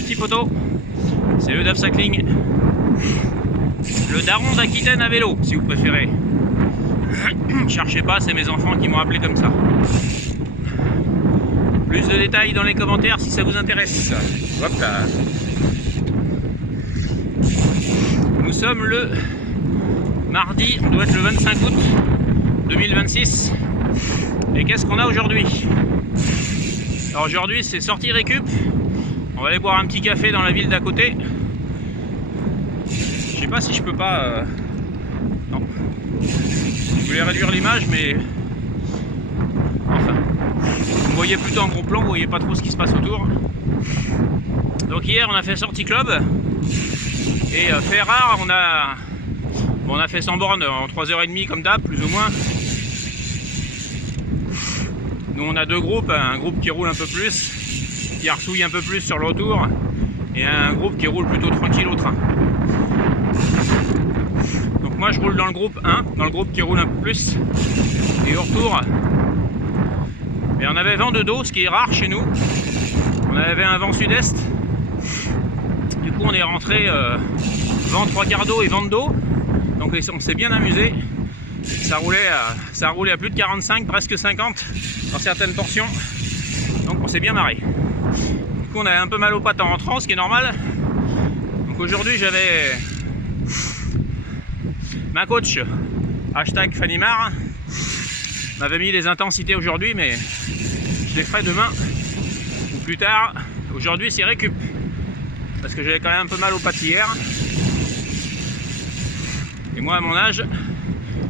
les petits potos, c'est le DAF Cycling, le daron d'Aquitaine à vélo si vous préférez. Cherchez pas, c'est mes enfants qui m'ont appelé comme ça. Plus de détails dans les commentaires si ça vous intéresse. Hop là. Nous sommes le mardi, on doit être le 25 août 2026. Et qu'est-ce qu'on a aujourd'hui? Alors aujourd'hui c'est sortie récup. On va aller boire un petit café dans la ville d'à côté. Je sais pas si je peux pas... Non. Je voulais réduire l'image mais... Enfin. Vous voyez plutôt en gros plan, vous voyez pas trop ce qui se passe autour. Donc hier on a fait sortie club. Et fait rare, on a fait 100 bornes en 3h30 comme d'hab, plus ou moins. Nous on a deux groupes, un groupe qui roule un peu plus, qui arsouille un peu plus sur le retour, et un groupe qui roule plutôt tranquille au train. Donc moi je roule dans le groupe 1, dans le groupe qui roule un peu plus, et au retour, mais on avait vent de dos, ce qui est rare chez nous. On avait un vent sud-est. Du coup on est rentré vent 3/4 d'eau et vent de dos. Donc on s'est bien amusé. Ça roulait à plus de 45, presque 50 dans certaines portions. Donc on s'est bien marré. Du coup on avait un peu mal aux pattes en rentrant, ce qui est normal. Donc aujourd'hui j'avais ma coach, hashtag Fanimar, m'avait mis des intensités aujourd'hui, mais je les ferai demain ou plus tard. Aujourd'hui c'est récup. Parce que j'avais quand même un peu mal aux pattes hier. Et moi à mon âge,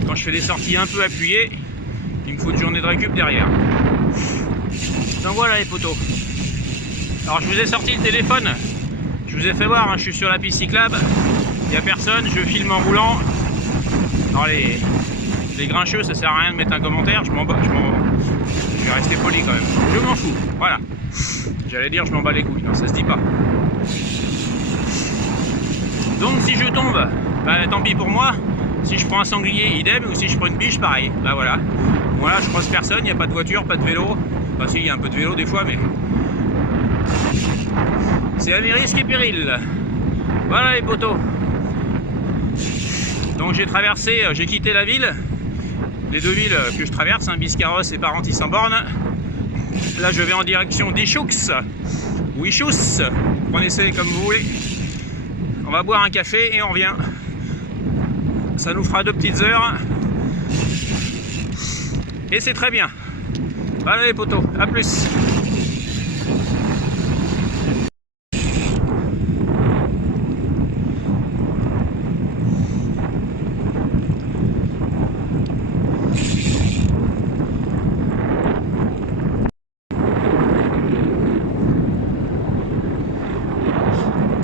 quand je fais des sorties un peu appuyées, il me faut une journée de récup derrière. Donc voilà les potos. Alors je vous ai sorti le téléphone, je vous ai fait voir, hein, je suis sur la piste cyclable, il n'y a personne, je filme en roulant. Alors les grincheux, ça sert à rien de mettre un commentaire, je vais rester poli quand même. Je m'en fous, voilà. J'allais dire je m'en bats les couilles, non ça se dit pas. Donc si je tombe, bah, tant pis pour moi. Si je prends un sanglier, idem, ou si je prends une biche, pareil. Bah voilà. Voilà, je croise personne, il n'y a pas de voiture, pas de vélo. Enfin si, il y a un peu de vélo des fois, mais... c'est à mes risques et périls. Voilà les potos. Donc j'ai traversé, j'ai quitté la ville. Les deux villes que je traverse, hein, Biscarrosse et Parentis-en-Born. Là je vais en direction d'Ichoux, ou Ichous, prenez-les comme vous voulez. On va boire un café et on revient. Ça nous fera 2 petites heures. Et c'est très bien. Allez les potos, à plus.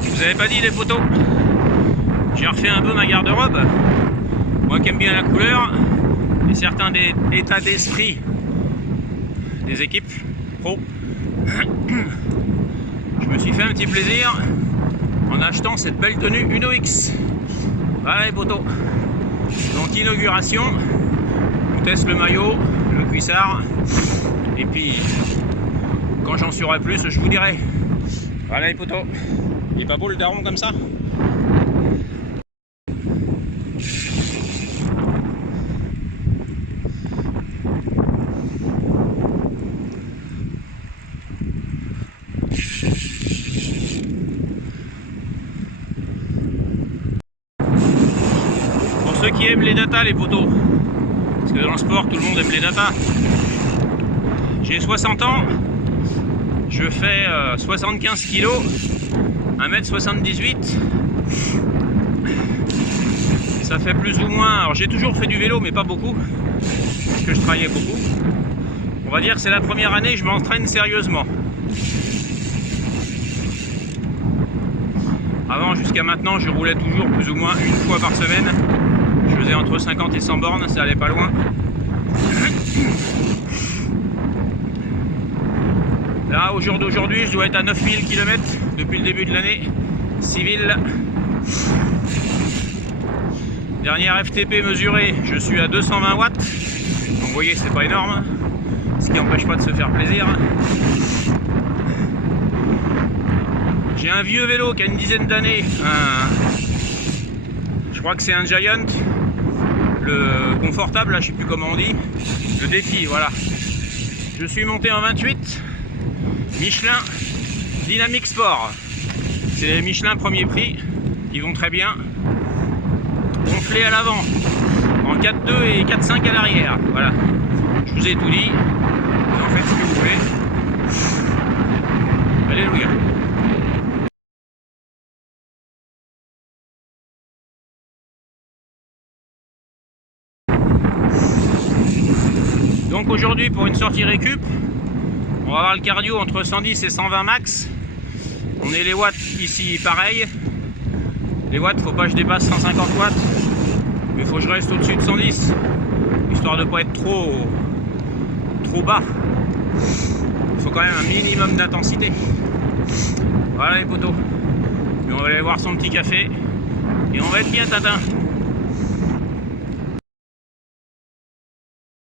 Je vous avais pas dit les potos, j'ai refait un peu ma garde-robe. Moi qui aime bien la couleur et certains états d'esprit des équipes pro, je me suis fait un petit plaisir en achetant cette belle tenue Uno X. Voilà les potos. Donc inauguration, on teste le maillot, le cuissard, et puis quand j'en saurai plus je vous dirai. Voilà les potos. Il est pas beau le daron comme ça? Pour ceux qui aiment les datas les potos, parce que dans le sport tout le monde aime les datas, j'ai 60 ans, je fais 75 kg, 1m78, ça fait plus ou moins, alors j'ai toujours fait du vélo mais pas beaucoup, parce que je travaillais beaucoup. On va dire que c'est la première année que je m'entraîne sérieusement. Avant, jusqu'à maintenant, je roulais toujours plus ou moins une fois par semaine. Je faisais entre 50 et 100 bornes, ça allait pas loin. Là, au jour d'aujourd'hui, je dois être à 9000 km depuis le début de l'année civile. Dernière FTP mesurée, je suis à 220 watts. Donc vous voyez, c'est pas énorme, ce qui n'empêche pas de se faire plaisir. J'ai un vieux vélo qui a une dizaine d'années. Je crois que c'est un Giant. Le confortable, là, je sais plus comment on dit. Le défi, voilà. Je suis monté en 28. Michelin Dynamic Sport. C'est les Michelin premier prix. Ils vont très bien. Gonflé à l'avant. En 4.2 et 4.5 à l'arrière. Voilà. Je vous ai tout dit. Vous en faites ce que vous voulez. Alléluia. Donc aujourd'hui, pour une sortie récup, on va avoir le cardio entre 110 et 120 max. On est les watts ici pareil. Les watts, faut pas que je dépasse 150 watts. Mais il faut que je reste au-dessus de 110. Histoire de ne pas être trop bas. Il faut quand même un minimum d'intensité. Voilà les potos. Et on va aller voir son petit café. Et on va être bien Tintin.